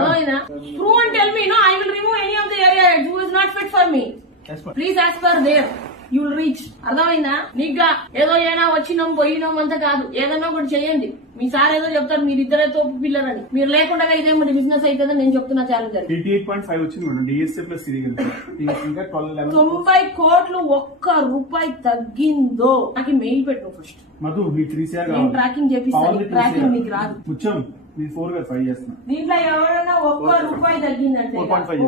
Prove and tell me. No, I will remove any of the area who is not fit for me. Please as per there. You will reach. అర్థమైందా? నీగా ఏదో ఏనా వచ్చినాం పోయినాం అంతా కాదు, ఏదన్నా ఒకటి చేయండి. మీ సార్ ఏదో చెప్తారు మీరిద్దరే తోపు పిల్లరని, మీరు లేకుండా అయితే మరి బిజినెస్ అవుతుందని నేను చెప్తున్నా. ఛాలెంజ్ 88.5 వచ్చింది మేడం. డిఎస్ఏ ప్లస్ ఇది ఇంకా 90 కోట్లు ఒక్క రూపాయి తగ్గిందో నాకు మెయిల్ పెట్టు ఫస్ట్. మధు మీ 3CR ట్రాకింగ్ చేపిస్తాను. ట్రాకింగ్ మీకు రాదు. ముచ్చం మీ 4 గా 5 చేస్తున్నా. దీంట్లో ఎవరైనా ఒక్క రూపాయి తగ్గిందంటే,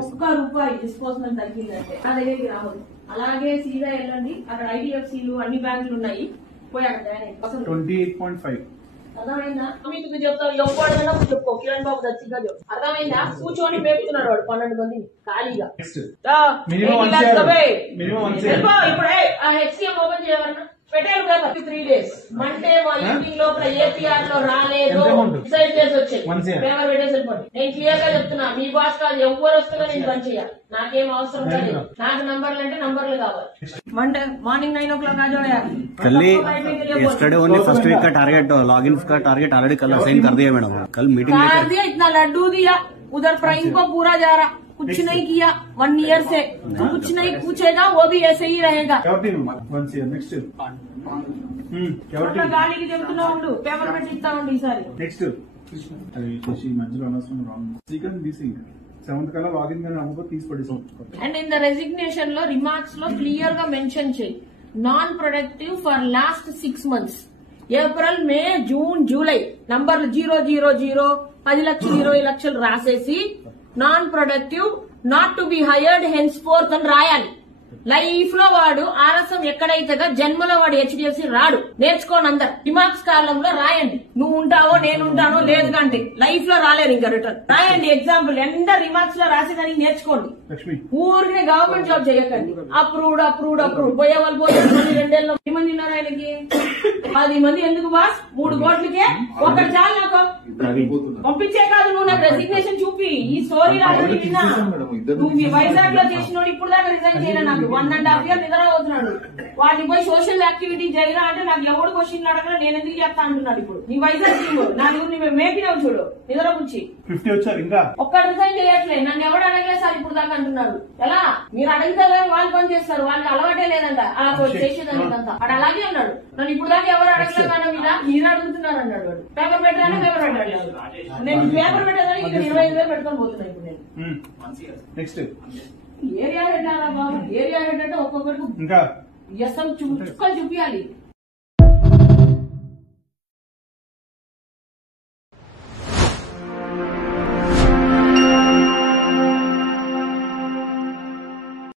ఒక్క రూపాయి డిస్పోజల్ తగ్గిందంటే నా దగ్గరికి రావద్దు. అలాగే సీదా వెళ్ళండి, అక్కడ ఐడిఎఫ్సీలు అన్ని బ్యాంకులు ఉన్నాయి, పోయి అక్కడ జాయిన్ అయిపోయి 28.5. అర్థమైందా? మీకు చెప్తాను ఎవడైనా చెప్పుకో. కిరణ్ బాబు దచ్చిగా చెప్పు. అర్థమైందా? కూర్చొని మేపుతున్నాడు వాడు 12 మందిని ఖాళీగా. ఇప్పుడే ఆ హెచ్సిఎం ఓపెన్ చేయవరన్నా పెట్టారు కదా 3 days. మండే ఈవినింగ్ లోపల ఏపీఆర్ లో రాలేదు డిసైడ్ చేసి వచ్చాయి. పేపర్ పెట్టేసి వెళ్ళిపోండి. నేను క్లియర్ గా చెప్తున్నా, మీ బాస్ కాదు ఎవరు వస్తుందో నేను పని చేయాలి. నాకేం అవసరం లేదు. నాకు నంబర్లు అంటే నంబర్లు కావాలి. మండే మార్निंग 9 o'clock आ जाओ यार. कल yesterday only first week का टारगेट लॉगिन का टारगेट ऑलरेडी कल असाइन कर दिया मैडम. कल मीटिंग कर दिया, इतना लड्डू दिया उधर प्राइम को पूरा जा रहा, कुछ नहीं किया 1 year से. कुछ नहीं पूछेगा वो भी ऐसे ही रहेगा. గాలికి చెబుతున్నా ఉండు, పేపర్ పెట్టి ఇస్తా ఉండు ఈసారి. నెక్స్ట్ మధ్యలో అనవసరం రాంగ్ సీక్రెట్ తీసింగ్ 7th కల్లా లాగిన్ కానీ అమ్మకో తీసి పడేసాం. అండ్ ఇన్ ద రెసిగ్నేషన్ లో రిమార్క్స్ లో క్లియర్ గా మెన్షన్ చేయి, non productive for last 6 months. April, May, June, July నంబర్లు 000 10 లక్షలు 20 లక్షలు రాసేసి non productive not to be hired hence fourth అని రాయాలి. లైఫ్ లో వాడు ఆర్ఎస్ఎం ఎక్కడైతే జన్మలో వాడు హెచ్డిఎఫ్సి రాడు. నేర్చుకోండి అందరు. రిమార్క్స్ కాలంలో రాయండి, నువ్వు ఉంటావో నేను ఉంటానో లేదు కంటే లైఫ్ లో రాలేరు ఇంకా రిటర్న్. రాయండి ఎగ్జాంపుల్ ఎందరు రిమార్క్స్ లో రాసేదానికి నేర్చుకోండి. ఊరికే గవర్నమెంట్ జాబ్ చేయకండి. అప్రూవ్డ్ అప్రూవ్డ్ అప్రూవ్డ్ పోయే వాళ్ళు పోతే 2 మంది ఉన్నారు ఆయనకి. 10 మంది ఎందుకు బాస్? 3 కోట్లకే ఒకటి చాలు నాకు. పంపించే కాదు, నువ్వు నాకు రెసిగ్నేషన్ చూపి ఈ స్టోరీ రాజు విన్నా. నువ్వు వైజాగ్ లో చేసినోడు ఇప్పుడు దాకా రిజైన్ చేయలే. నాకు 1.5 years నిద్ర అవుతున్నాడు. వాటిని పోయి సోషల్ యాక్టివిటీ చేయరా అంటే నాకు ఎవడు క్వశ్చన్ అడగరా, నేను ఎందుకు చేస్తా అంటున్నాడు. ఇప్పుడు నీ వైజాగ్ టీమ్ నాకు మేపినావు చూడు నిద్ర పుచ్చి 50 వచ్చారు. ఇంకా ఒక్క రిజైన్ చేయట్లేదు. నన్ను ఎవడు అడగలేదు సార్ ఇప్పుడు దాకా అంటున్నాడు. ఎలా మీరు అడిగితే వాళ్ళు పని చేస్తారు, వాళ్ళకి అలవాటే లేదంట అలా చేసేదానికంతా. వాడు అలాగే అన్నాడు. నన్ను ఇప్పుడు దాకా ఎవరు అడగలేదు కదా, మీరు అడుగుతున్నారు అన్నాడు. వాడు పేపర్ పెట్టాలని పేపర్ పెట్టాడు. నేను పేపర్ పెట్టేదానికి 25,000 పెట్టుకొని పోతున్నా ఇప్పుడు నేను. నెక్స్ట్ ఏరియా హెడ్ అలా బాబు. ఏరియా హెడ్ అంటే ఒక్కొక్కరికి ఇంకా చుక్కలు చూపించాలి.